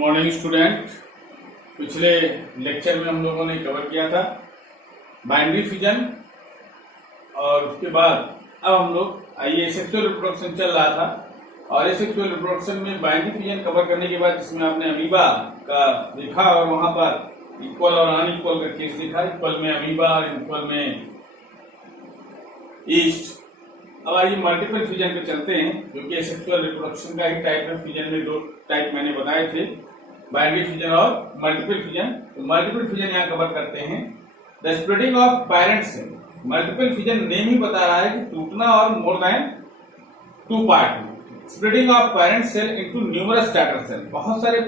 Morning student. पिछले lecture में हम लोगों ने कवर किया था बाइनरी फिजन और उसके बाद अब हम लोग ये सेक्सुअल रिप्रोडक्शन चल रहा था और इस सेक्सुअल रिप्रोडक्शन में बाइनरी फिजन कवर करने के बाद इसमें आपने अमीबा का देखा और वहां पर इक्वल और अनइक्वल का केस देखा। इक्वल में अमीबा और इक्वल में ईस्ट। अब आइए मल्टीपल फिजन पे चलते हैं, जो कि सेक्सुअल रिप्रोडक्शन का ही टाइप है। फिजन में दो टाइप मैंने बताए थे, बाइनरी फिजन और मल्टीपल फिजन। तो मल्टीपल फिजन यहाँ कवर करते हैं। The splitting of parent cell. Multiple fission name ही बता रहा है कि टूटना और more than two part. Splitting of parent cell into numerous daughter cell. बहुत सारे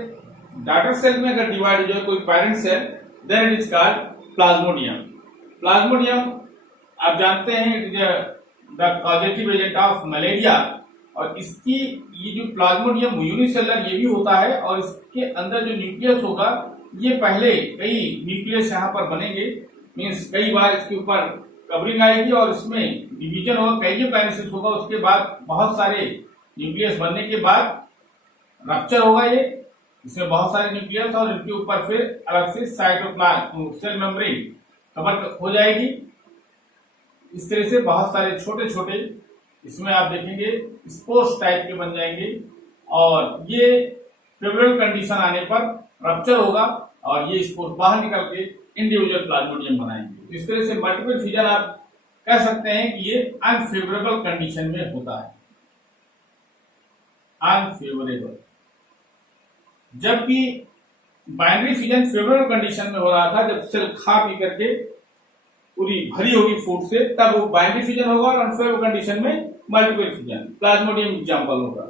डॉटर सेल में अगर डिवाइड हो जाए कोई parent cell, then it is called plasmodium. Plasmodium आप जानते हैं the causative agent of malaria. और इसकी ये जो प्लाज्मोडियम यूनिसेलर ये भी होता है और इसके अंदर जो न्यूक्लियस होगा ये पहले कई न्यूक्लियस यहाँ पर बनेंगे, मीन्स कई बार इसके ऊपर कवरिंग आएगी और इसमें डिवीजन होगा, कैरियोकाइनेसिस होगा। उसके बाद बहुत सारे न्यूक्लियस बनने के बाद रप्चर होगा ये, इसमें बहुत सारे न्यूक्लियस और इनके ऊपर फिर अलग से साइटोप्लाज्म सेल मेम्ब्रेन कवर हो जाएगी। इस तरह से बहुत सारे छोटे छोटे इसमें आप देखेंगे स्पोर्स टाइप के बन जाएंगे और ये फेवरेबल कंडीशन आने पर रप्चर होगा और ये स्पोर्स बाहर निकल के इंडिविजुअल प्लाज्मोडियम बनाएंगे। इस तरह से मल्टीपल फिजन आप कह सकते हैं कि ये अनफेवरेबल कंडीशन में होता है, अनफेवरेबल। जबकि बाइनरी फिजन फेवरेबल कंडीशन में हो रहा था, जब सेल खा पी करके पूरी भरी होगी फूड से, तब वो बाइनरी फिजन होगा और अनफेवरेबल कंडीशन में मल्टीपल फिजन। प्लाज्मोडियम एग्जांपल होगा।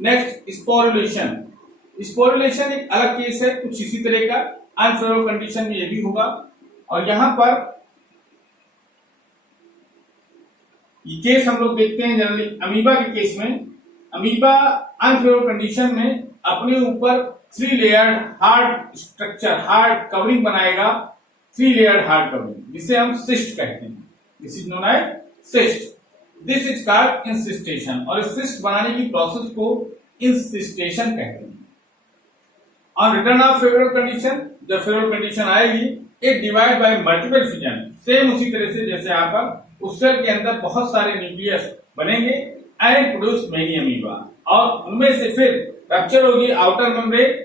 Next sporulation. स्पोरुलेशन एक अलग केस है, कुछ इसी तरह का अनफेवरेबल कंडीशन में ये भी होगा। और यहां पर ये केस हम लोग देखते हैं जनरली अमीबा के केस में। अमीबा अनफेवरेबल कंडीशन में अपने ऊपर 3 layered hard structure, hard covering बनाएगा, 3 लेयर्ड हार्ड कवरिंग, जिसे हम सिस्ट कहते हैं। This is known as cyst. This is called encystation. और इस सिस्ट बनाने की प्रोसेस को इंसिस्टेशन कहते हैं। On return of favourable condition, जब फेवरेबल कंडीशन आएगी, it divide by multiple fission. Same उसी तरह से जैसे यहाँ पर उस सेल के अंदर बहुत सारे न्यूक्लियस बनेंगे एंड प्रोड्यूस मेनी अमीबा, और उनमें से फिर रप्चर होगी आउटर मेम्ब्रेन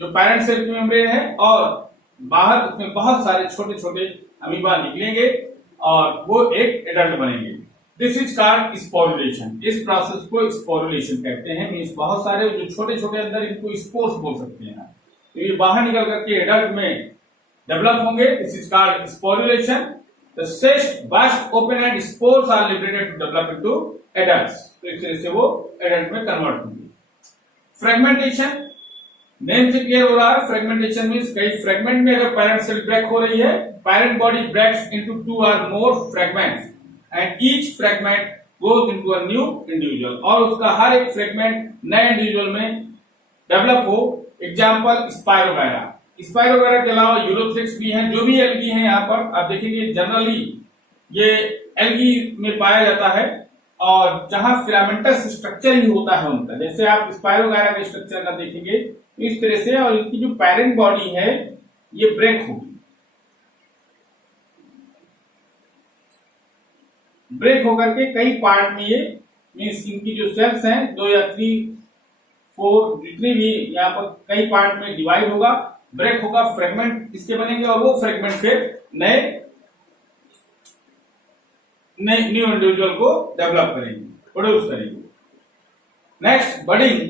जो पैरेंट सेल की मेम्ब्रेन है, और बाहर उसमें बहुत सारे छोटे छोटे अमीबा निकलेंगे और वो एक एडल्ट बनेंगे। This is called sporulation. इस प्रोसेस को स्पोरुलेशन कहते हैं। मींस बहुत सारे जो छोटे छोटे अंदर, इनको स्पोर्स बोल सकते हैं। तो ये बाहर निकल करके एडल्ट में डेवलप होंगे। This is called sporulation. The cyst burst open and spores are liberated to develop into adults. तो इस तरह से वो एडल्ट में कन्वर्ट होंगे। फ्रेगमेंटेशन, नेम से क्लियर हो रहा है। फ्रेगमेंटेशन मींस कई फ्रेगमेंट में अगर पैरेंट सेल ब्रेक हो रही है, parent body breaks into 2 or more fragments and each fragment goes into a new individual. और उसका हर एक फ्रेगमेंट नए इंडिविजुअल में डेवलप हो। Example spirogyra. स्पाइरोगायरा के अलावा यूरोथ्रिक्स भी हैं। जो भी एल्गी हैं यहाँ पर आप देखेंगे जनरली ये एल्गी में पाया जाता है और जहां फिलामेंटस स्ट्रक्चर ही होता है उनका। जैसे आप स्पाइरोगायरा का स्ट्रक्चर का देखेंगे इस तरह से, और इनकी जो पैरेंट बॉडी है ये ब्रेक होगी। ब्रेक होकर के कई पार्ट में ये, मीन्स इनकी जो सेल्स हैं 2 या 3, 4 जितने भी यहाँ पर कई पार्ट में डिवाइड होगा, ब्रेक होगा, फ्रेगमेंट इसके बनेंगे और वो फ्रेगमेंट फिर नए न्यू इंडिविजुअल को डेवलप करेंगे, प्रोड्यूस करेंगे। Next budding.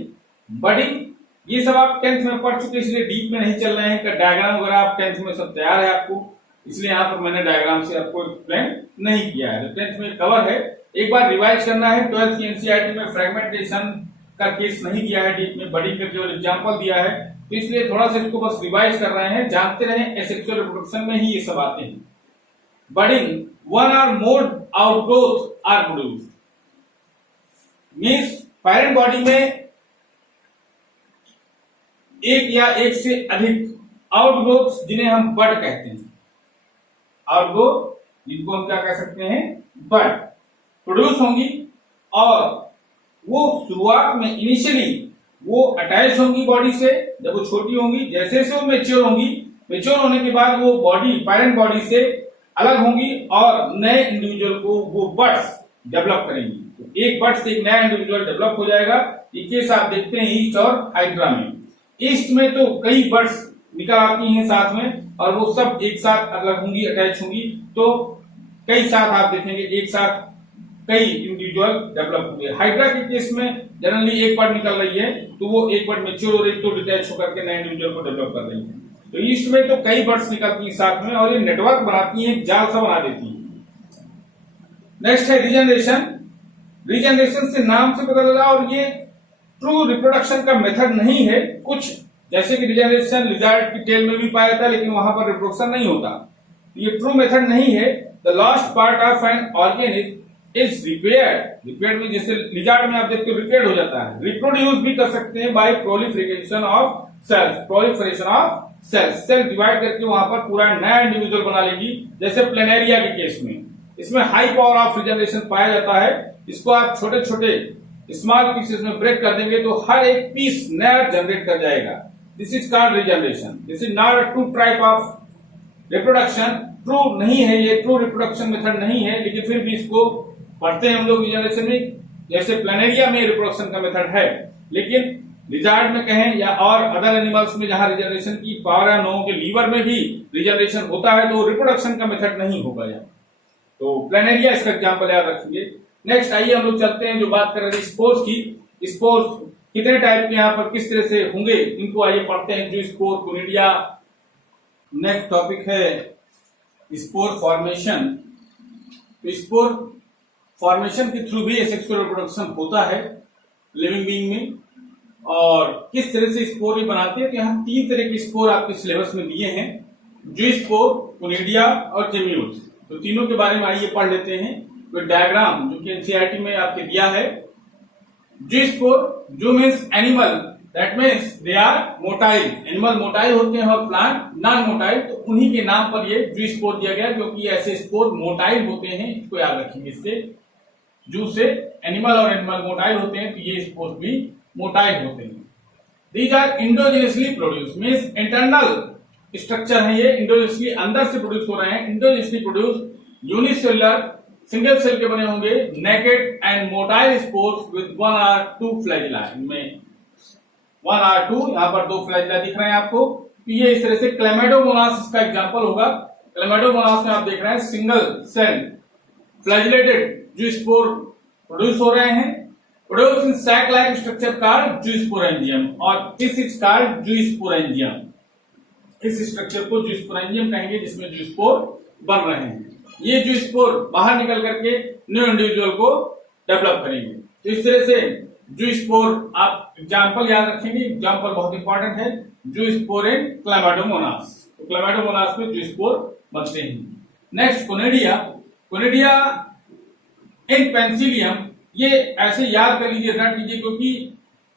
बडिंग ये सब आप 10th में पढ़ चुके, इसलिए डीप में नहीं चल रहे हैं। का डायग्राम वगैरह आप 10th में सब तैयार है आपको, इसलिए यहाँ पर मैंने डायग्राम से आपको एक्सप्लेन नहीं किया है। तो 10th में कवर है, एक बार रिवाइज करना है। 12th की एनसीईआरटी में फ्रेगमेंटेशन का केस नहीं दिया है डीप में, बडिंग का केवल एग्जांपल दिया है, तो इसलिए थोड़ा सा इसको बस रिवाइज कर रहे हैं, जानते रहें। एसेक्सुअल रिप्रोडक्शन में ही ये सब आते हैं। Budding, 1 or more outgrowth are produced, means parent body में एक या एक से अधिक आउटग्रोथ, जिन्हें हम बड कहते हैं। आउटग्रोथ जिनको हम क्या कह सकते हैं, बड, प्रोड्यूस होंगी। और वो शुरुआत में इनिशियली वो अटैच होंगी बॉडी से जब वो छोटी होंगी, जैसे जैसे वो मेच्योर होंगी, मेच्योर होने के बाद वो बॉडी पेरेंट बॉडी से अलग होंगी और नए इंडिविजुअल को वो बर्ड्स डेवलप करेंगी। तो एक बर्ड से एक नया इंडिविजुअल डेवलप हो जाएगा। ये केस आप देखते हैं ईस्ट और हाइड्रा में। ईस्ट में तो कई बर्ड्स निकल आती हैं साथ में और वो सब एक साथ अलग होंगी, अटैच होंगी, तो कई साथ आप देखेंगे एक साथ कई इंडिविजुअल डेवलप होंगे। हाइड्रा के केस में जनरली एक बर्ड निकल रही है तो वो एक बर्ड मेच्योर हो रही तो डिटैच होकर के नए इंडिविजुअल को डेवलप कर रही है। तो ईस्ट में तो कई बर्ड्स निकलती हैं साथ में और ये नेटवर्क बनाती हैं, जाल सा बना देती हैं। नेक्स्ट है रीजनरेशन। रीजनरेशन से नाम से पता लगा और ये ट्रू रिप्रोडक्शन का मेथड नहीं है। कुछ जैसे कि रीजनरेशन लिजर्ड की टेल में भी पाया जाता है लेकिन वहां पर रिप्रोडक्शन नहीं होता, ये ट्रू मेथड नहीं है। The last part of an organism is repaired. Repaired में जैसे लिजर्ड में आप देखते हो रिपेयर्ड हो जाता है। रिप्रोड्यूस भी कर सकते हैं by proliferation of cells. Proliferation of cells, cell divide करके वहां पर पूरा नया इंडिविजुअल बना लेगी। जैसे प्लेनेरिया के केस में इसमें हाई पावर ऑफ रीजनरेशन पाया जाता है। इसको आप छोटे छोटे स्मॉल पीसेस में ब्रेक कर देंगे तो हर एक पीस नया जनरेट कर जाएगा। This is called regeneration. This is not a true type of reproduction. True नहीं है ये, ट्रू रिप्रोडक्शन मेथड नहीं है, लेकिन फिर भी इसको पढ़ते हैं हम लोग रीजनरेशन में। जैसे प्लेनेरिया में रिप्रोडक्शन का मेथड है, लेकिन लिजर्ड में कहें या और अदर एनिमल्स में जहां रिजनरेशन की पावर है, लोगों के लीवर में भी रिजनरेशन होता है, तो रिप्रोडक्शन का मेथड नहीं होगा यहाँ। तो प्लेनेरिया इसका एग्जाम्पल याद रखेंगे। नेक्स्ट आइए हम लोग चलते हैं जो बात कर रहे थे स्पोर्स की। स्पोर्स कितने टाइप के यहाँ पर किस तरह से होंगे इनको आइए पढ़ते हैं। जो स्पोर, कोनिडिया। नेक्स्ट टॉपिक है स्पोर फॉर्मेशन। तो स्पोर फॉर्मेशन के थ्रू भी सेक्सुअल रिप्रोडक्शन होता है लिविंग बीइंग में। और किस तरह से स्पोर भी बनाते हैं, तो यहाँ 3 तरह के स्पोर आपके सिलेबस में दिए हैं, जो स्पोर, कोनिडिया और जेम्यूल्स। तो तीनों के बारे में आइए पढ़ लेते हैं। तो डायग्राम जो कि एनसीईआरटी में आपके दिया है। जो स्पोर, जो means animal, that means they are motile. Animal motile होते हैं और प्लांट नॉन मोटाइल, तो उन्हीं के नाम पर ये जो स्पोर दिया गया, क्योंकि ऐसे स्पोर मोटाइल होते हैं, इसको याद रखेंगे। इससे जू से एनिमल और एनिमल मोटाइल होते हैं, तो ये स्पोर भी मोटाइल होते हैं। These are endogenously produce, means internal structure है, ये इंडोजेनियसली अंदर से प्रोड्यूस हो रहे हैं। Endogenously produce unicellular, single cell के बने होंगे, naked and motile spores with 1 or 2 flagella. इनमें 1 or 2, यहाँ पर 2 फ्लैजिला दिख रहे हैं आपको। तो ये इस तरह से क्लेमेडोमोनास इसका एग्जांपल होगा। क्लेमेडोमोनास में आप देख रहे हैं सिंगल सेल फ्लैजिलेटेड जो स्पोर प्रोड्यूस हो रहे हैं, produce in sac like structure called zoosporangium, और दिस इज कॉल्ड जूस्पोरेंजियम। इस स्ट्रक्चर को जूस्पोरेंजियम कहेंगे जिसमें जूस्पोर बन रहे हैं। ये जूस्पोर बाहर निकल करके न्यू इंडिविजुअल को डेवलप करेंगे। तो इस तरह से जूस्पोर आप एग्जांपल याद रखेंगे, एग्जांपल बहुत इंपॉर्टेंट है। जूस्पोर इन क्लेमाडोमोनास, तो क्लेमाडोमोनास में जूस्पोर बनते हैं। Next conidia. कोनिडिया इन पेंसिलियम, ये ऐसे याद कर लीजिए, रट लीजिए, क्योंकि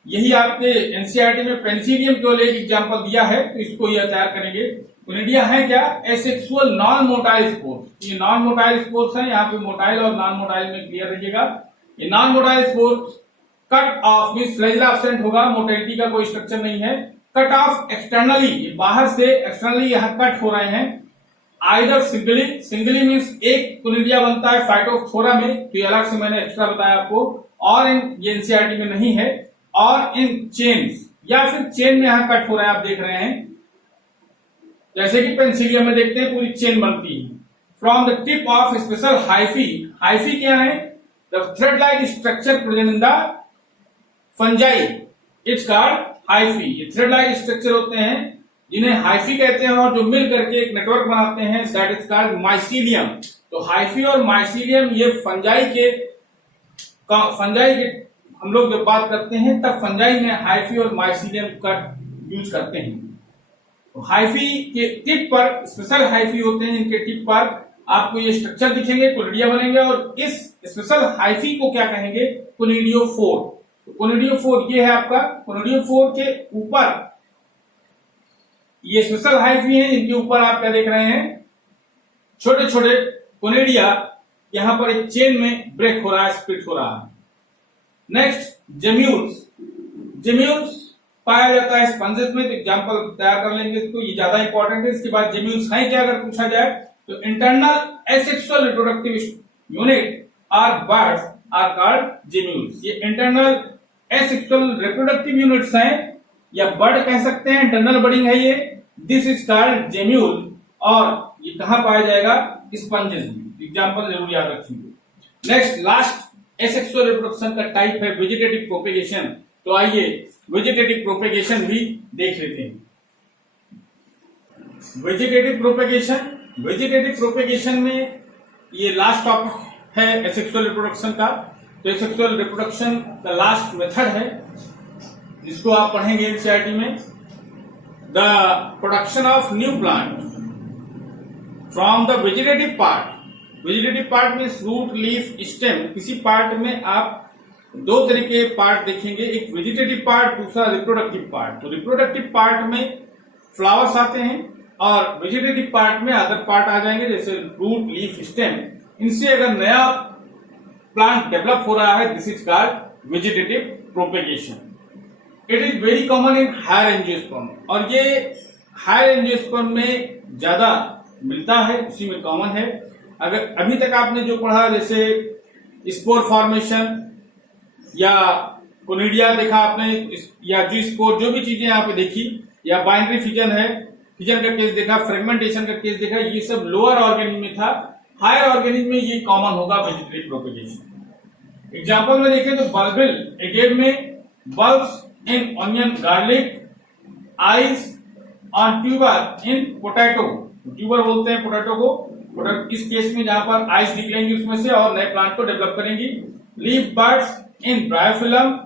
यही आपके एनसीईआरटी में पेंसिलियम केवल एक एग्जांपल दिया है, तो इसको यह तैयार करेंगे। कोनिडिया है क्या? Asexual non motile spores. ये नॉन मोटाइल स्पोर्स है, यहाँ पे मोटाइल और नॉन मोटाइल में क्लियर रहिएगा। ये non motile spores cut off means flagella absent होगा, मोटेलिटी का कोई स्ट्रक्चर नहीं है। कट ऑफ एक्सटर्नली, ये बाहर से एक्सटर्नली यहाँ कट हो रहे हैं। आइदर सिंगली, सिंगली मीन्स एक कोनिडिया बनता है फाइटोफथोरा में, तो ये अलग से मैंने एक्स्ट्रा बताया आपको, और इन ये एनसीईआरटी में नहीं है। और इन चेन्स, या फिर चेन में यहाँ कट हो रहा है, आप देख रहे हैं, जैसे कि पेंसिलियम में देखते हैं पूरी चेन बनती है। From the tip of special hyphae. Hyphae क्या है? The thread like structure present in the fungi, it's called hyphae. ये थ्रेड लाइक स्ट्रक्चर होते हैं जिन्हें हाइफी कहते हैं, और जो मिल करके एक नेटवर्क बनाते हैं, दैट इज कॉल्ड माइसीलियम। तो हाइफी और माइसीलियम ये फंजाई के हम लोग जब बात करते हैं तब फंजाई में हाइफी और माइसीलियम का यूज करते हैं। तो हाइफी के टिप पर स्पेशल हाइफी होते हैं, इनके टिप पर आपको ये स्ट्रक्चर दिखेंगे, कोनिडिया बनेंगे, और इस स्पेशल हाइफी को क्या कहेंगे? कोनिडियोफोर। तो कोनिडियोफोर ये है आपका। कोनिडियोफोर के ऊपर ये स्पेशल हाइफी है, इनके ऊपर आप क्या देख रहे हैं? छोटे छोटे कोनिडिया, यहां पर एक चेन में ब्रेक हो रहा है, स्प्लिट हो रहा है। Next gemmules. जेम्यूल्स पाया जाता है स्पंजेस में, तो एग्जांपल तैयार कर लेंगे इसको, ये ज्यादा इंपॉर्टेंट है। इसके बाद जेम्यूल्स हैं क्या अगर पूछा जाए तो internal asexual reproductive unit are buds are called gemmules. ये इंटरनल एसेक्सुअल रिप्रोडक्टिव यूनिट्स हैं या बर्ड कह सकते हैं, इंटरनल बर्डिंग है ये, दिस इज कॉल्ड जेम्यूल। और ये कहां पाया जाएगा? स्पंजेस में। एग्जांपल जरूर याद रखिए। नेक्स्ट लास्ट एसेक्सुअल रिप्रोडक्शन का टाइप है वेजिटेटिव प्रोपेगेशन। तो आइए वेजिटेटिव प्रोपेगेशन भी देख लेते हैं। वेजिटेटिव प्रोपेगेशन में ये लास्ट टॉपिक है एसेक्सुअल रिप्रोडक्शन का। तो एसेक्सुअल रिप्रोडक्शन का लास्ट मेथड है, जिसको आप पढ़ेंगे एनसीईआरटी में, the production of new plant from the vegetative part. Vegetative part means root, leaf, stem. किसी पार्ट में आप दो तरह के पार्ट देखेंगे, एक वेजिटेटिव पार्ट, दूसरा रिप्रोडक्टिव पार्ट। तो रिप्रोडक्टिव पार्ट में फ्लावर्स आते हैं और वेजिटेटिव पार्ट में अदर पार्ट आ जाएंगे, जैसे रूट, लीफ, स्टेम। इनसे अगर नया प्लांट डेवलप हो रहा है, this is called vegetative propagation. It is very common in higher angiosperm, और ये हायर एंजियोस्पर्म में ज्यादा मिलता है, उसी में कॉमन है। अगर अभी तक आपने जो पढ़ा, जैसे स्पोर फॉर्मेशन या कोनिडिया देखा आपने, या जो स्पोर, जो भी चीजें यहाँ पे देखी, या बाइनरी फिजन है, फिजन का केस देखा, फ्रेगमेंटेशन का केस देखा, ये सब लोअर ऑर्गेनिज्म में था। हायर ऑर्गेनिज्म में ये कॉमन होगा वेजिटेटिव प्रोपेगेशन। एग्जांपल में देखें तो बल्बिल एगेव में, bulbs in onion garlic, eyes on tuber in potato. Tuber बोलते हैं पोटैटो को, इस केस में जहां पर आइस निकलेंगी उसमें से और नए प्लांट को डेवलप करेंगी। लीफ बर्ड्स इन ब्रायोफिलम,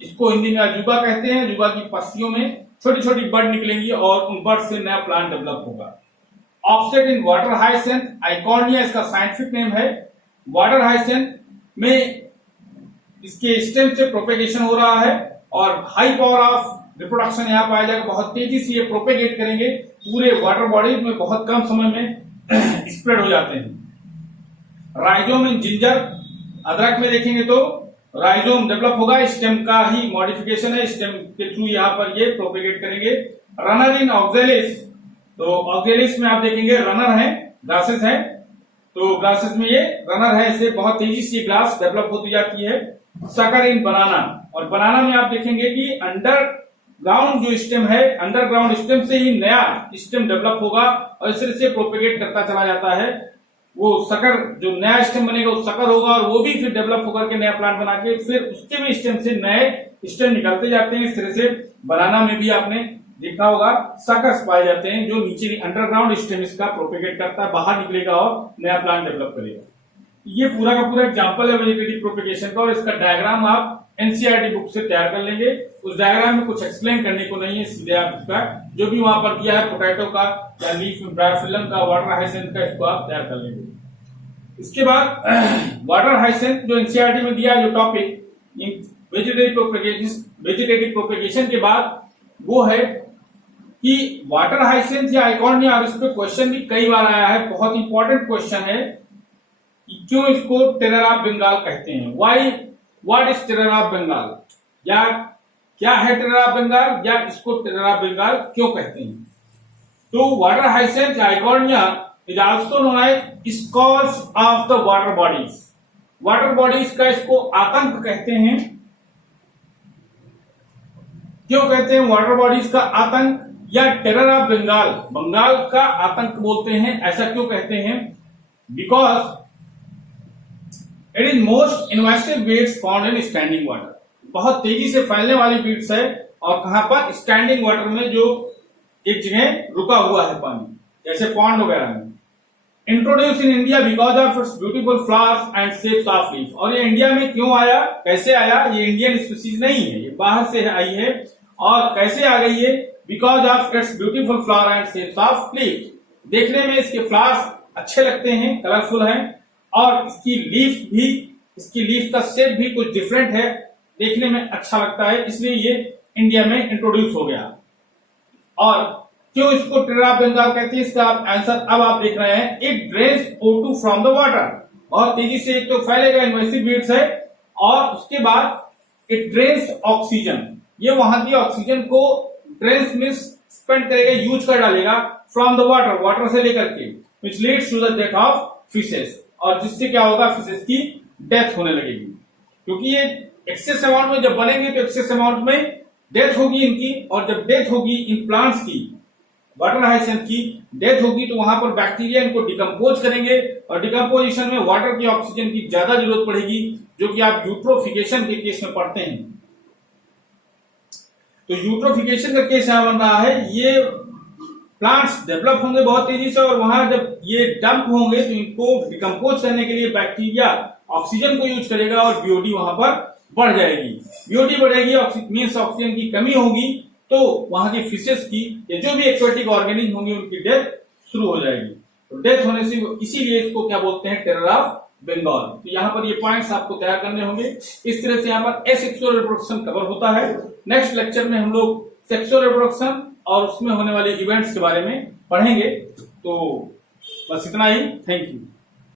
इसको हिंदी में अजूबा कहते हैं। अजूबा की पत्तियों में छोटी छोटी बर्ड निकलेंगी और उन बर्ड से नया प्लांट डेवलप होगा। Offset in water hyacinth, Eichhornia इसका साइंटिफिक नेम है। वाटर हाइसेंथ में इसके स्टेम से प्रोपेगेशन हो रहा है और हाई पावर ऑफ रिप्रोडक्शन यहाँ पाया जाएगा। बहुत तेजी से ये प्रोपेगेट करेंगे, पूरे वाटर बॉडीज में बहुत कम समय में स्प्रेड हो जाते हैं। राइजोम इन जिंजर, अदरक में देखेंगे तो राइजोम डेवलप होगा, स्टेम का ही मॉडिफिकेशन है, स्टेम के थ्रू यहाँ पर ये प्रोपेगेट करेंगे। रनर इन ऑक्जेलिस, तो ऑक्जेलिस में आप देखेंगे रनर है, ग्रासेस है, तो ग्रासेस में ये रनर है, इससे बहुत तेजी से ग्रास डेवलप होती जाती है। सकर इन बनाना, और बनाना में आप देखेंगे कि अंडरग्राउंड जो स्टेम है, अंडरग्राउंड स्टेम से ही नया स्टेम डेवलप होगा और इस तरह से प्रोपेगेट करता चला जाता है। वो सकर, जो नया स्टेम बनेगा वो सकर होगा और वो भी फिर डेवलप होकर के नया प्लांट बना के फिर उसके भी स्टेम से नए स्टेम निकलते जाते हैं। इस तरह से बनाना में भी आपने देखा होगा सकर्स पाए जाते हैं, जो नीचे अंडरग्राउंड स्टेम इसका प्रोपेगेट करता है, बाहर निकलेगा और नया प्लांट डेवलप करेगा। ये पूरा का पूरा एग्जांपल है वेजिटेटिव प्रोपेगेशन का, और इसका डायग्राम आप एनसीईआरटी बुक से तैयार कर लेंगे। उस डायग्राम में कुछ एक्सप्लेन करने को नहीं है, सीधे आप उसका जो भी वहां पर दिया है पोटैटो का या लीफ ब्रायोफिलम का, वाटर हाइसेंथ का, इसको आप तैयार कर लेंगे। इसके बाद वाटर हाइसेंथ जो एनसीईआरटी में दिया है जो टॉपिक वेजिटेटिव प्रोपेगेशन के बाद, वो है कि वाटर हाइसेंथ या आइकॉर्निया, और इस पे क्वेश्चन भी कई बार आया है, बहुत इंपॉर्टेंट क्वेश्चन है कि क्यों इसको टेरर ऑफ बंगाल कहते हैं। Why, what is terror of Bengal, या क्या है टेरर ऑफ बंगाल, या इसको टेरर ऑफ बंगाल क्यों कहते हैं। तो वाटर हाइसेंथ या eichhornia is also known as scourge of the water bodies. Water bodies का इसको आतंक कहते हैं। क्यों कहते हैं वाटर बॉडीज का आतंक या टेरर ऑफ बंगाल, बंगाल का आतंक बोलते हैं, ऐसा क्यों कहते हैं? Because it is most invasive weeds found in standing water. बहुत तेजी से फैलने वाली वीड्स है, और कहां पर? स्टैंडिंग वाटर में, जो एक जगह रुका हुआ है पानी, जैसे पॉन्ड वगैरह में। Introduce in India because of its beautiful flowers and shapes of leaf. और ये इंडिया में क्यों आया, कैसे आया? ये इंडियन स्पीसीज नहीं है, ये बाहर से आई है। और कैसे आ गई है? Because of its beautiful flower and shapes of leaf. देखने में इसके फ्लावर्स अच्छे लगते हैं, कलरफुल हैं, और इसकी लीफ का शेप भी कुछ डिफरेंट है, देखने में अच्छा लगता है, इसलिए ये इंडिया में इंट्रोड्यूस हो गया। और क्यों इसको टेरर ऑफ बंगाल कहते हैं, इसका आंसर अब आप देख रहे हैं। It drains O2 from the water. बहुत तेजी से एक तो फैलेगा, इन्वेसिव वीड्स है, और उसके बाद इट ड्रेन्स ऑक्सीजन। ये वहां की ऑक्सीजन को ड्रेन्स में स्पेंड करेगा, यूज कर डालेगा फ्रॉम द वाटर, वाटर से लेकर के, which leads to the death of fishes, और जिससे क्या होगा, फिशेस की डेथ होने लगेगी। क्योंकि ये एक्सेस अमाउंट में जब बनेंगे तो एक्सेस अमाउंट में डेथ होगी इनकी, और जब डेथ होगी इन प्लांट्स की, वाटर हाइसेंथ की डेथ होगी, तो वहां पर बैक्टीरिया इनको डिकम्पोज करेंगे, और डिकम्पोजिशन में वाटर की ऑक्सीजन की ज्यादा जरूरत पड़ेगी, जो कि आप यूट्रोफिकेशन के केस में पढ़ते हैं। तो यूट्रोफिकेशन का केस यहां बन रहा है, ये प्लांट्स डेवलप होंगे बहुत तेजी से, और वहां जब ये डंप होंगे तो इनको डिकम्पोज करने के लिए बैक्टीरिया ऑक्सीजन को यूज करेगा, और बीओडी वहां पर बढ़ जाएगी। बीओडी बढ़ेगी, मीन्स ऑक्सीजन की कमी होगी, तो वहां की फिशेस की या जो भी एक्वेटिक ऑर्गेनिज्म होंगे उनकी डेथ शुरू हो जाएगी। तो डेथ होने से इसीलिए इसको क्या बोलते हैं, टेरर ऑफ बंगाल। तो यहाँ पर ये पॉइंट्स आपको तैयार करने होंगे। इस तरह से यहाँ पर एसेक्सुअल रिप्रोडक्शन कवर होता है। नेक्स्ट लेक्चर में हम लोग सेक्सुअल रिप्रोडक्शन और उसमें होने वाले इवेंट्स के बारे में पढ़ेंगे। तो बस इतना ही, थैंक यू।